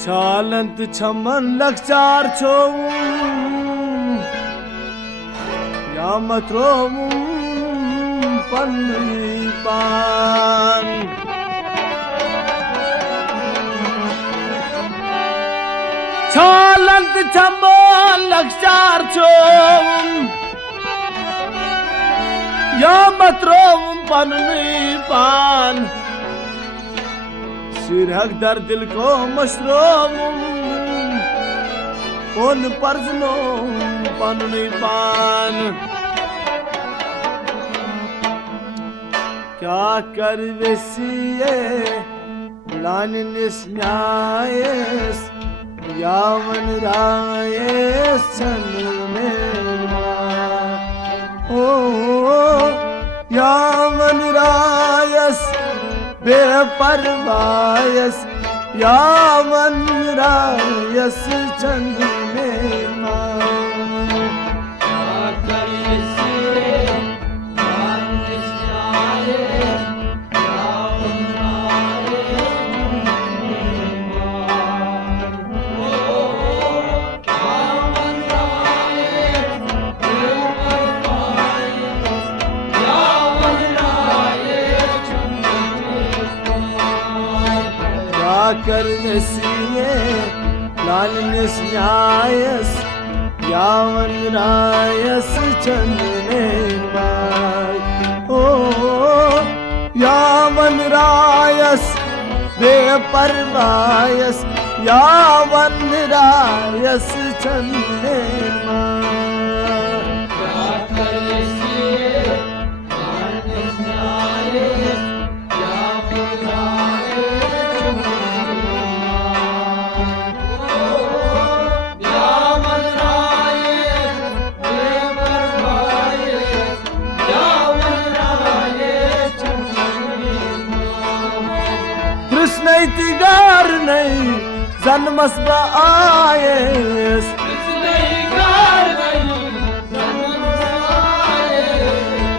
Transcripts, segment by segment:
छालंत छमन लक्षार छोम या मतरोम पन्नी पान छालंत छमन लक्षार छोम या मतरोम पन्नी पान सिरहक दर दिल को मशरूम उन पर्जनो पन्नी पान क्या कर वेसिए लानिस न्यायस यावन रायस छन में ओ यावन रायस बेपरवायस यावन रायस चंद में कर नसीए लाल निस्यायस यावन रायस चंदने ओ यावन रायस बेपरवायस यावन रायस चंदने तिगार नहीं जन्मस आयस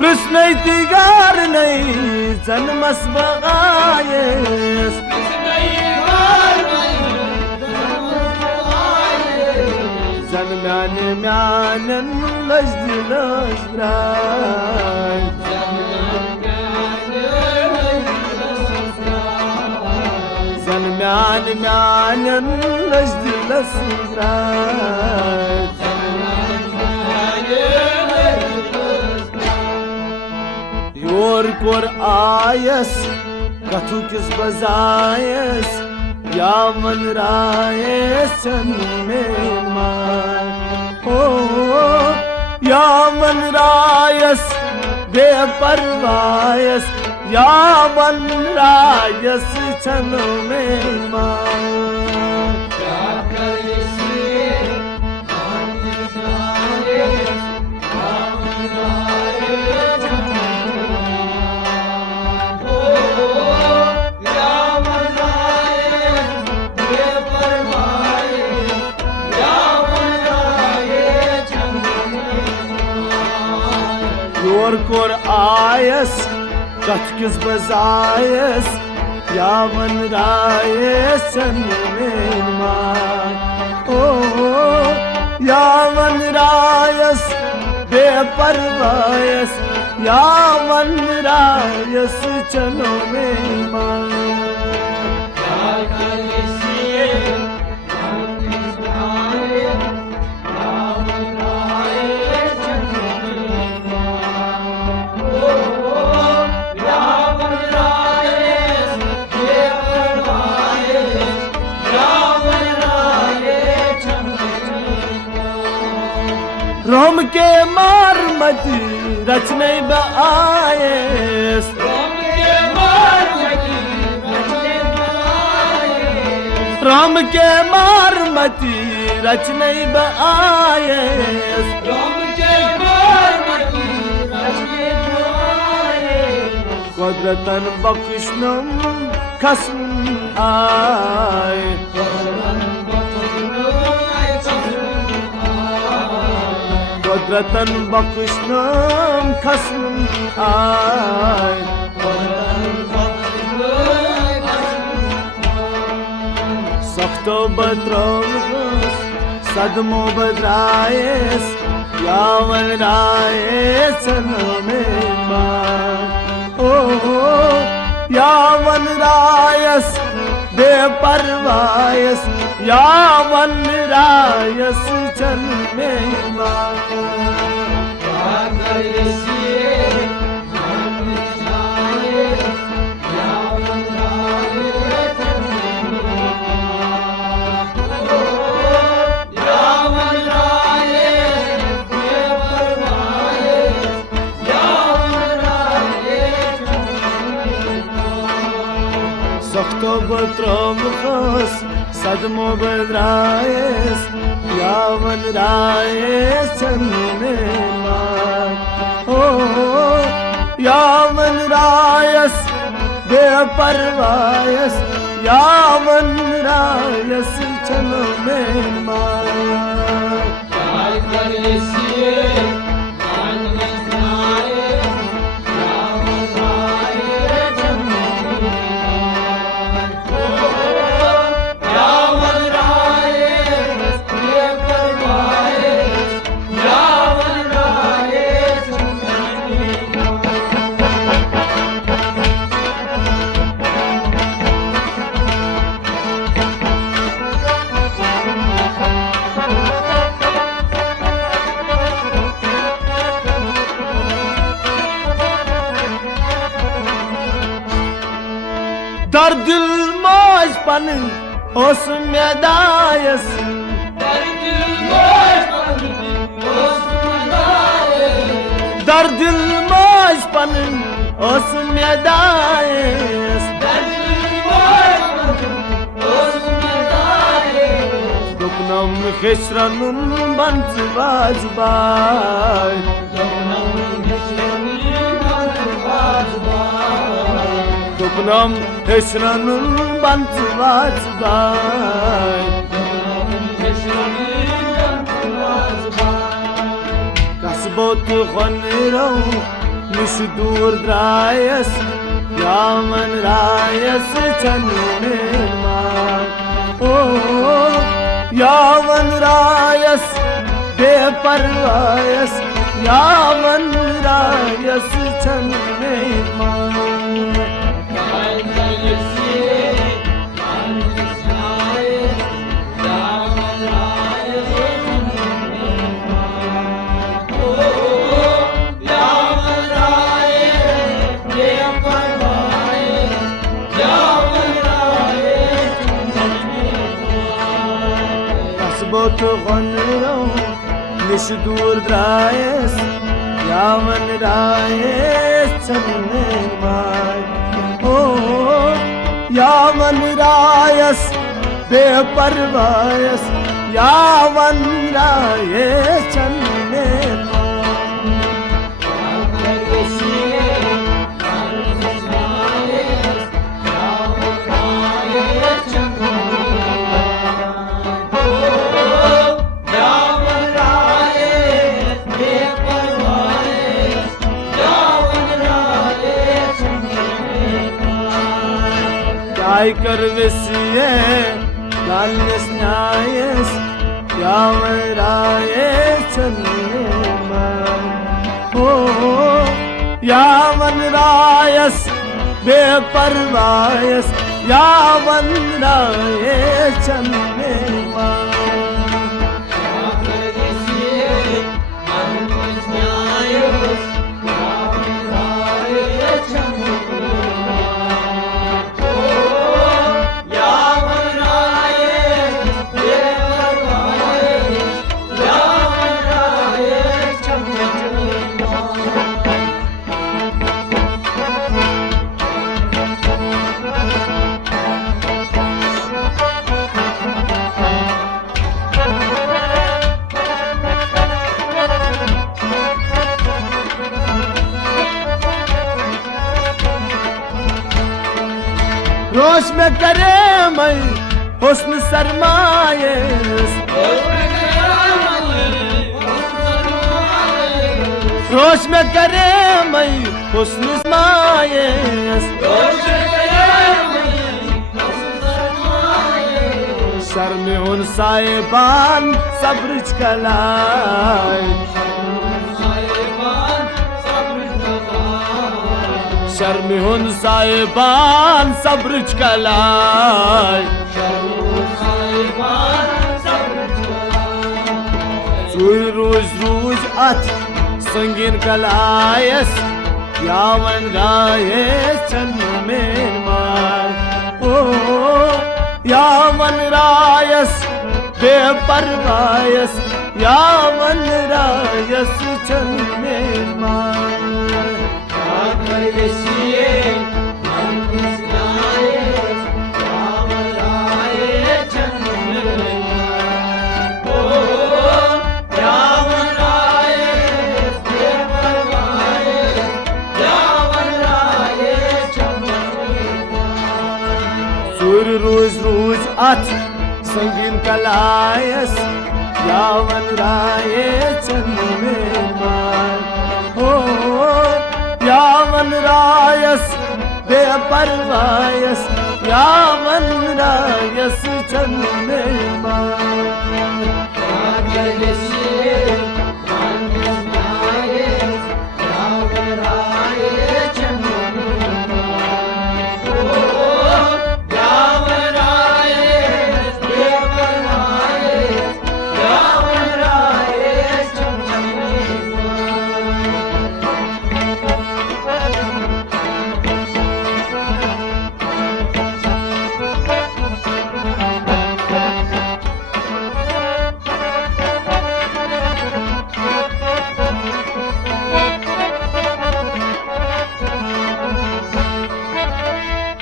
कृष्ण तिगार नहीं जन्मस आयस जन्म्यान म्यानन लजदिलस ब्राय म्यान म्यानन लजदिलस योर कोर आयस कथु किस बजायस यावन रायस में ओ यावन रायस बेपरवायस यावन रायस छन में योर कोर आयस कथ किस बजायस यावन रायस में ओ यावन रायस बेपरवायस यावन रायस चनो में रोम के मार मती रचने आयस राम के मार मती रचने आयस कुदरतन बख्शनम खस्म आए Kudretin bakışım kasmın ay. Sakto bedravız sadmo bedrayes yavan rayes sanmema. Oh yavan rayes beparvayes yavan rayes chanmema. Sakto bedravız sadmo bedrayes yavan rayes chanmema. Oh yavan rayes beparvayes yavan rayes chanmema. Dardılmaz panın olsun medayes. Dardılmaz panın olsun medayes. Dokunam heşranın bantı vazbay. Dokunam heşranın bantı vazbay. Kasbotu khanirav nishdur drayes yaman rayes chanmema. Oh yaman rayes beparvayes yaman rayes chanmema. Kasbotu khanirav nishdur drayes yaman rayes chanmema. Oh yaman rayes beparvayes yaman rayes chanmema. Ay karvesiye dalnes nyayes yavan rayes chanmema. Oh yavan rayes beparvayes yavan rayes chanmema. रोश में करे मैं हुस्न सरमायस रोश में करे मैं हुस्न minus शर्म हुन साहिबान सब्र कलाय शर्म हुन साहिबान सब्र कलाय रोज रोज अथ संगीन कलायस यावन राये चंद में मार ओ यावन रायस बेपरवायस यावन रायस चंद में मार रोज रोज अथ संगीन कलायस यावन राये चंद में मार हो यावन रायस बेपरवायस यावन रायस चंद में मार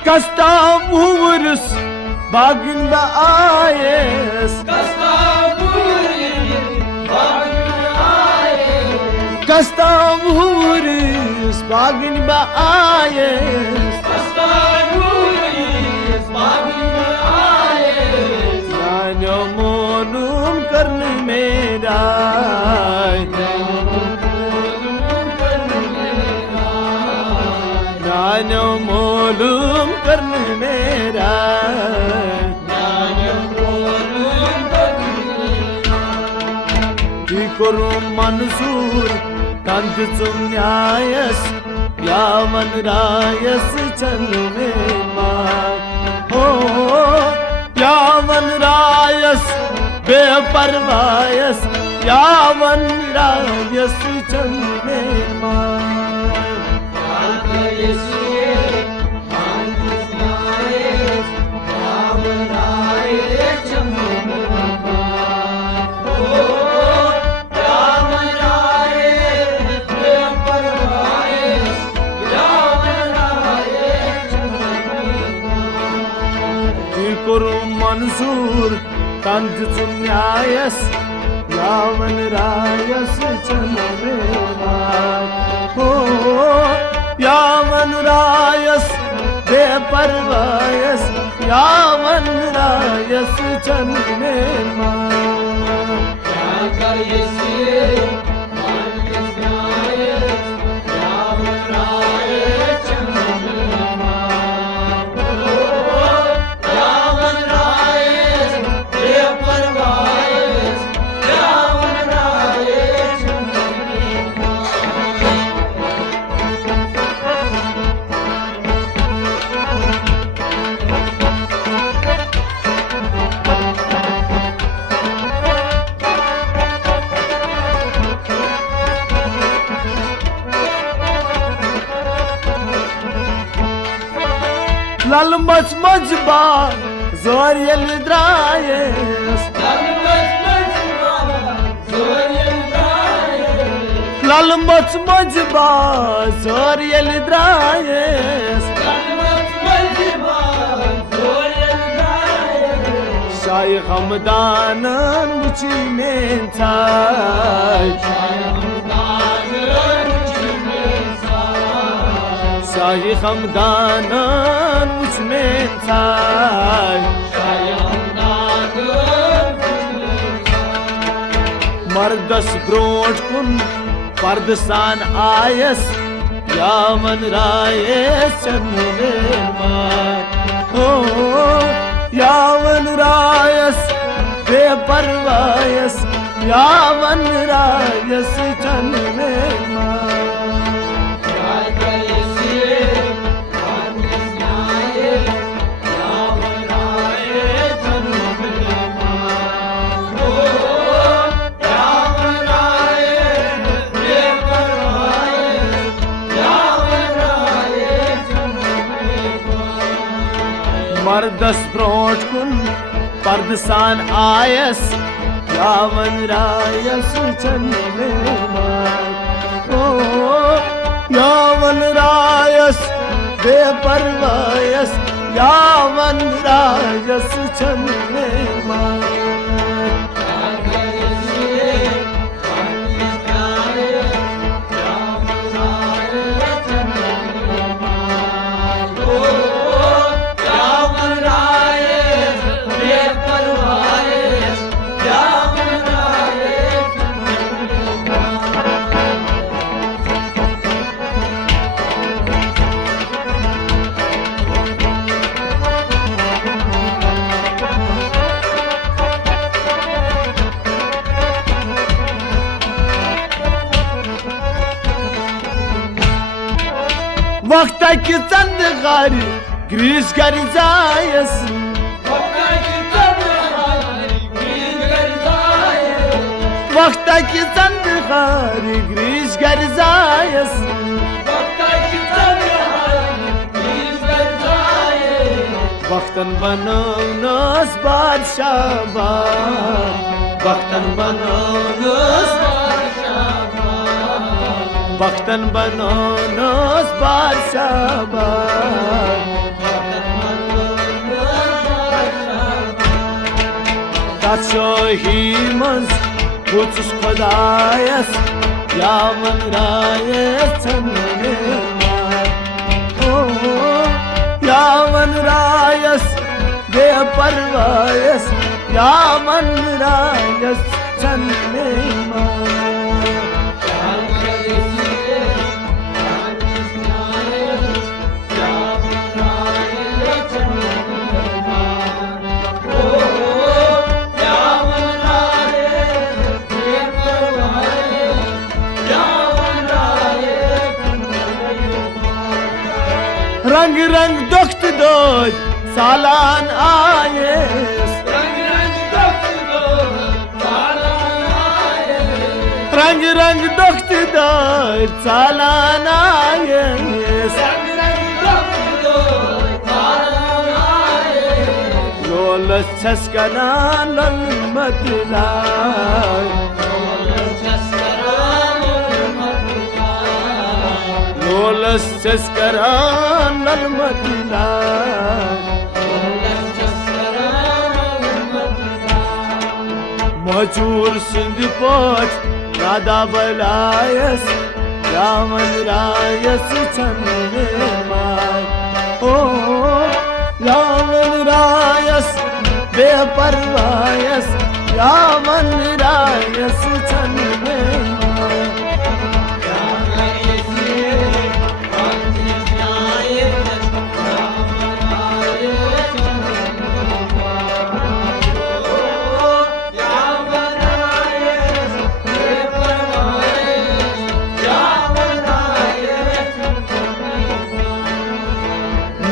Kasta vurus bagın da ayes Kasta vurus bagın da ayes Nano monum karn mera Nano monum karn mera Dikorum manzur kand tumyayas Yaman rayas chand mein maar Oh Yaman rayas beparvayas Yaman rayas chand mein maar Manzur kand tumyayas yavan rayas chanme ho yavan rayas beparvayas yavan rayas chanme Lal mach ba zor yel drayes Lal mach ba zor yel drayes Shaykh Hamdanan muchi mentay Shaykh Hamdanan much mentay Mardas bront kun पर्दसान आयस यावन rice Channe हो यावन rice बेपरवायस यावन rice Channe मर्दस brought कुन पर्दसान आयस यावन rice Channe ओ यावन rice बेपरवायस यावन rice Channe वक्त की चंद गारी Greece कर जायस वक्त की चंद गारी ग्रीस कर जायस वक्तन बनौनस बादशाह वक्तन बनौनस वक्तन बनौनस बादशाह तत्शोही मंस बुचुस खुदायस यावन रायस चन्ने ओ यावन रायस बेपरवायस यावन रायस चन्ने रंग रंग दुख्त दोज सालान आयस रंग रंग दुख्त दोज सालान आयस लोलस छस्कना लल मतला लोलस छस्करान लल मतला मजूर सिंध पोच राधा बलायस यावन रायस चन्ने ओ यावन रायस बेपरवायस यावन रायस चन्ने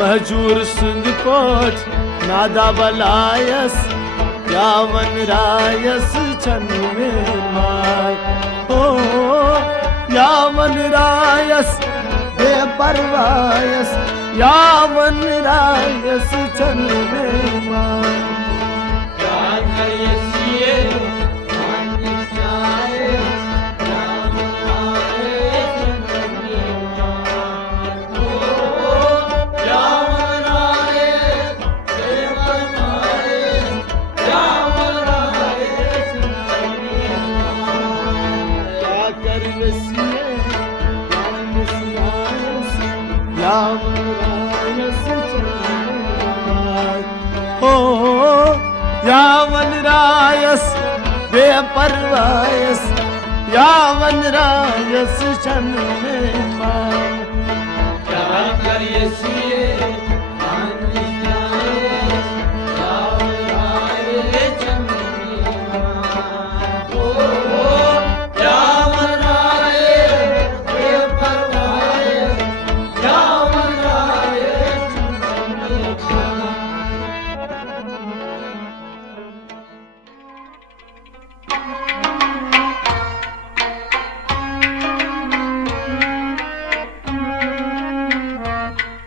महजूर सिंध पोच नादा बलायस यावन रायस चन्ने ओ यावन rice बेपरवायस यावन rice Channe यावन rice बेपरवायस यावन rice शन में मां क्या करिए सिए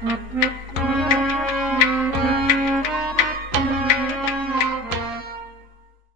Mm-hmm.